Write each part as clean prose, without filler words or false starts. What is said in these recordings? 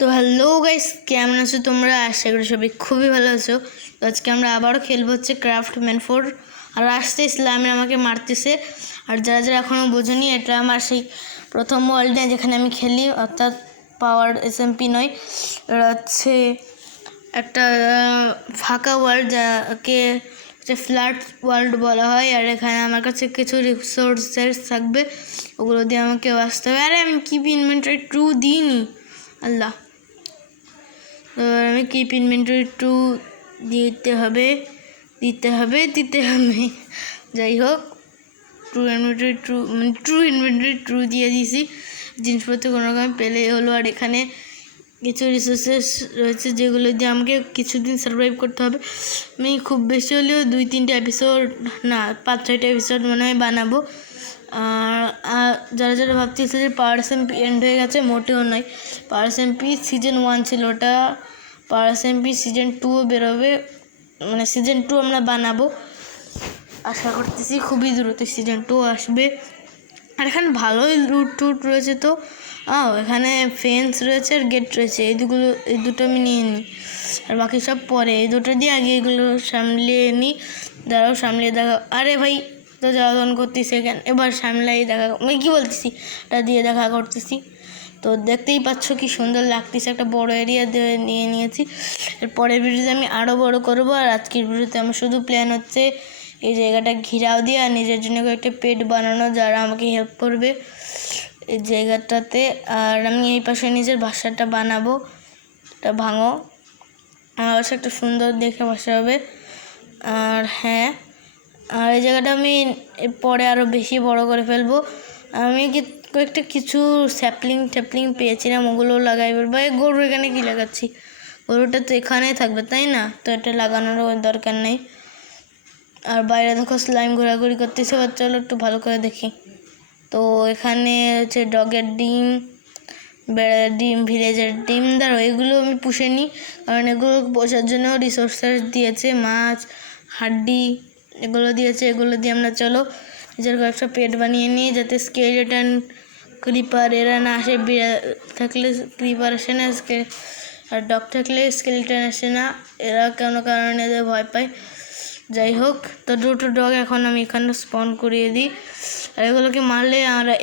তো hello guys, কেমন আছো তোমরা? আশা করি সবাই খুবই ভালো আছো। তো আজকে আমরা আবারও খেলবো হচ্ছে ক্রাফটম্যান 4। আর আসতে স্লাইমের আমাকে মারতেছে। আর যারা যারা এখনও বোঝেনি, এটা আমার সেই প্রথম ওয়ার্ল্ডে যেখানে আমি খেলি, অর্থাৎ পাওয়ার SMP নয়, এটা হচ্ছে একটা ফাঁকা ওয়ার্ল্ড, যাকে ফ্ল্যাট ওয়ার্ল্ড বলা হয়। আর এখানে আমার কাছে কিছু রিসোর্সেস থাকবে, ওগুলো দিয়ে আমাকে আসতে হবে। আরে আমি কিপ ইনভেন্টরি 2 দিইনি, আল্লাহ। আমি কিপ ইনভেন্টরি 2 দিতে হবে। যাই হোক, ট্রু ইনভেন্টরি 2 দিয়ে দিয়েছি। জিনিসপত্র কোনো রকম পেলেই হলো। আর এখানে কিছু রিসোর্সেস রয়েছে যেগুলো দিয়ে আমাকে কিছুদিন সার্ভাইভ করতে হবে। আমি খুব বেশি হলেও 2-3টা এপিসোড না, 5-6টা এপিসোড মনে হয় বানাবো। আর যারা যারা ভাবতেছে যে পাওয়ার SMP এন্ড হয়ে গেছে, মোটেও নয়। পাওয়ার SMP সিজন 1 ছিল, ওটা পাওয়ার SMP সিজন 2ও বেরোবে, মানে সিজন 2 আমরা বানাবো আশা করতেছি। খুবই দ্রুত সিজন 2 আসবে। আর এখানে ভালোই লুট রয়েছে। তো এখানে ফেন্স রয়েছে আর গেট রয়েছে, এই দুটো আমি নিয়ে নিই। আর বাকি সব পরে, এই দুটো দিয়ে আগে এগুলো সামলিয়ে নিই। দাঁড়াও, সামলিয়ে দেখা। আরে ভাই, তো যাওয়া করতেছি কেন? এবার সামলাই দেখা, আমি কী বলতেছি, এটা দিয়ে দেখা করতেছি। তো দেখতেই পাচ্ছ কি সুন্দর লাগতেছে। একটা বড় এরিয়া দিয়ে নিয়ে নিয়েছি। এর পরের ভিডিওতে আমি আরও বড় করবো। আর আজকের ভিডিওতে আমার শুধু প্ল্যান হচ্ছে এই জায়গাটা ঘিরাও দিয়ে আর নিজের জন্য একটা পেট বানানো, যারা আমাকে হেল্প করবে এই জায়গাটাতে। আর আমি এই পাশে নিজের বাসাটা বানাবো। এটা ভাঙো, আমার বাসা একটা সুন্দর দেখে বাসা হবে। আর হ্যাঁ, আর এই জায়গাটা আমি পরে আরও বেশি বড় করে ফেলবো। আমি কয়েকটা কিছু স্যাপলিং পেয়েছিলাম, ওগুলো লাগাই ফেলবো। এই গরু এখানে কি লাগাচ্ছি? গরুটা তো এখানেই থাকবে, তাই না? তো এটা লাগানোরও দরকার নেই। আর বাইরে দেখো স্লাইম ঘোরাঘুরি করতেছে। এবার চলো একটু ভালো করে দেখি। তো এখানে হচ্ছে ডগের ডিম, বেড়ার ডিম, ভিলেজের ডিম। দাঁড়ো, এগুলো আমি পুষে নিই, কারণ এগুলো পোষার জন্য রিসোর্সেস দিয়েছে, মাছ, হাড্ডি এগুলো দিয়েছে। এগুলো দিয়ে আমরা চলো নিজের কয়েকটা পেট বানিয়ে নিই, যাতে স্কেলেটন, ক্রিপার এরা না আসে। বিড়াল থাকলে ক্রিপার আসে না, আর ডগ থাকলে স্কেলেটন আসে না, এরা কোনো কারণে ভয় পায়। যাই হোক, তো দুটো ডগ এখন আমি এখানে স্পন করিয়ে দিই। আর এগুলোকে মারলে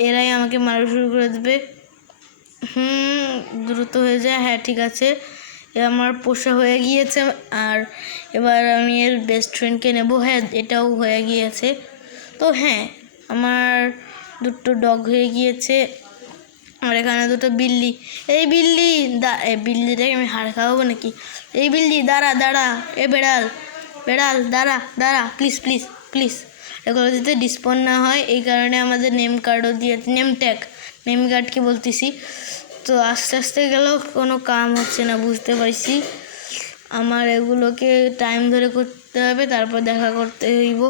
এরাই আমাকে মারা শুরু করে দেবে। দ্রুত হয়ে যায়। হ্যাঁ, ঠিক আছে, আমার পোষা হয়ে গিয়েছে। আর এবার আমি এর বেস্ট ফ্রেন্ডকে নেব। হ্যাঁ, এটাও হয়ে গিয়েছে। তো হ্যাঁ, আমার দুটো ডগ হয়ে গিয়েছে। আর এখানে দুটো বিল্লি। এই বিল্লি, বিল্লিটাকে আমি হাড় খাওয়াবো নাকি? এই বিল্লি, দাঁড়া। এ বেড়াল দাঁড়া, প্লিজ। এগুলো যাতে ডিসপন না হয়, এই কারণে আমাদের নেম কার্ডও দিয়ে, নেম কার্ডকে বলতেছি। তো আস্তে আস্তে গেলেও কোনো কাম হচ্ছে না, বুঝতে পারছি। আমার এগুলোকে টাইম ধরে করতে হবে, তারপর দেখা করতে হইব।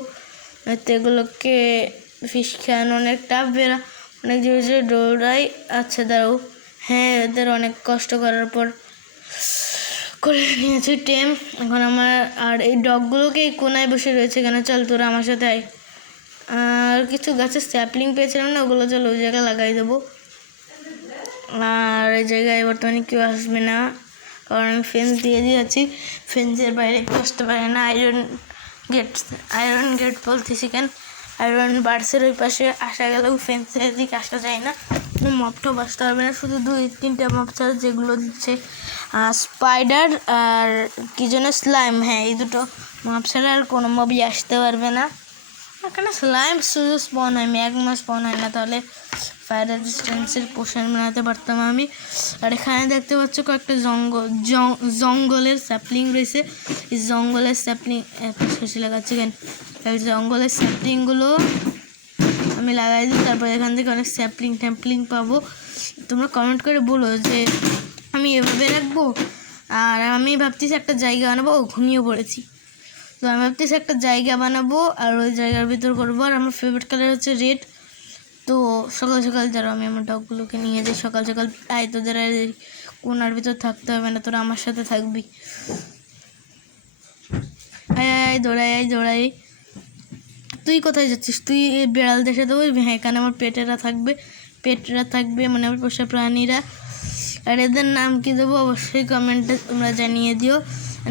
তো এগুলোকে ফিশ খাওয়ানো অনেক টাফ, অনেক জিনিসে দৌড়াই। আচ্ছা দাঁড়াও, হ্যাঁ, এদের অনেক কষ্ট করার পর করে নিয়েছি টেম। এখন আমার আর এই ডগগুলোকে এই কোনায় বসে রয়েছে কেন? চল তোরা আমার সাথে আয়। আর কিছু গাছের স্যাপলিং পেয়েছিলাম না, ওগুলো চল ওই জায়গায় লাগাই দেবো। আর এই জায়গায় বর্তমানে কেউ আসবে না, কারণ আমি ফেন্স দিয়ে দিয়েছি। ফেন্সের বাইরে কেউ আসতে পারে না। আয়রন গেট বলতেছি কেন, আয়রন বার্ডসের ওই পাশে আসা গেলেও ফেন্সের দিকে আসা যায় না। মপটপ আসতে পারবে না, শুধু 2-3টা মপ ছাড়া, যেগুলো দিচ্ছে স্পাইডার আর কি যেন স্লাইম। হ্যাঁ, এই দুটো মপ ছাড়া আর কোনো মবই আসতে পারবে না। এখানে স্লাইম শুধু স্পন হয়, ম্যাগমা স্পন হয় না। তাহলে ফায়ার রেজিস্ট্যান্সের পোশন বানাতে পারতাম আমি। আর এখানে দেখতে পাচ্ছ কয়েকটা জঙ্গলের স্যাপলিং রয়েছে। এই জঙ্গলের স্যাপলিং শেষে লাগাচ্ছি কেন? জঙ্গলের স্যাপলিংগুলো আমি লাগাই দিই, তারপর এখান থেকে অনেক ট্যাম্পলিং পাবো। তোমরা কমেন্ট করে বলো যে আমি এভাবে রাখবো। আর আমি ভাবতেছি একটা জায়গা বানাবো। ঘুমিয়ে পড়েছি। তো আমি ভাবতেছি একটা জায়গা বানাবো আর ওই জায়গার ভিতর করবো। আর আমার ফেভারিট কালার হচ্ছে রেড। তো সকাল যারা আমি আমার ডগগুলোকে নিয়ে যাই, সকাল আয়, তোদের কোনার ভিতর থাকতে হবে না, তোরা আমার সাথে থাকবি। আয় দৌড়াই। তুই কোথায় যাচ্ছিস? তুই বেড়াল দেখে দেবো। হ্যাঁ, এখানে আমার পেটেরা থাকবে, মানে আমার পোষা প্রাণীরা। আর এদের নাম কি দেবো অবশ্যই কমেন্টে তোমরা জানিয়ে দিও।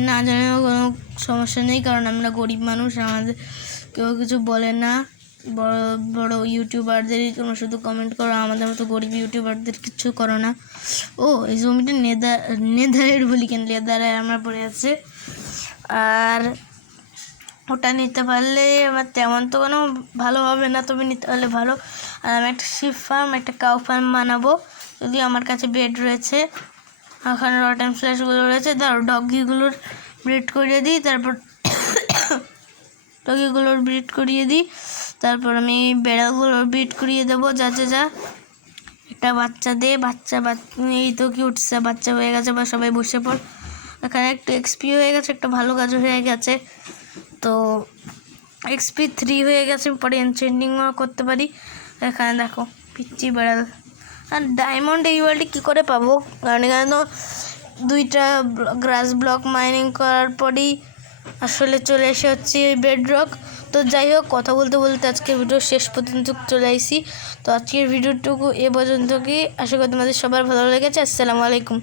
না জানালেও কোনো সমস্যা নেই, কারণ আমরা গরিব মানুষ, আমাদের কেউ কিছু বলে না। বড় বড় ইউটিউবারদেরই তোমরা শুধু কমেন্ট করো, আমাদের মতো গরিব ইউটিউবারদের কিছু করো না। ও এই জমিটা নেদারের বলি কেন, লেদারে আমার পড়ে আছে। আর ওটা নিতে পারলে আমার তেমন তো কোনো ভালো হবে না, তবে নিতে পারলে ভালো। আর আমি একটা শিপ ফার্ম, একটা কাউ ফার্ম বানাবো, যদিও আমার কাছে বেড রয়েছে, ওখানে রটেন ফ্ল্যাশগুলো রয়েছে। ধরো ডগিগুলোর ব্রিড করিয়ে দিই, তারপর আমি বেড়ালগুলোর ব্রিড করিয়ে দেবো। যা একটা বাচ্চা দে, বাচ্চা এই তো কি উঠছে, বাচ্চা হয়ে গেছে, বা সবাই বসে পড়। এখানে একটা এক্সপি হয়ে গেছে, একটা ভালো কাজ হয়ে গেছে। তো এক্সপি 3 হয়ে গেছে, পরে এনচেন্টিংও করতে পারি। এখানে দেখো পিচ্চি বেড়াল। আর ডায়মন্ড এই ওয়ার্ল্ডে কী করে পাবো, কারণ এখানে তো 2টা গ্রাস ব্লক মাইনিং করার পরেই আসলে চলে এসে হচ্ছে বেডরক। তো যাই হোক, কথা বলতে বলতে আজকের ভিডিও শেষ পর্যন্ত চলে আসি। তো আজকের ভিডিওটুকু এ পর্যন্ত কি, আশা করি তোমাদের সবার ভালো লেগেছে। আসসালামু আলাইকুম।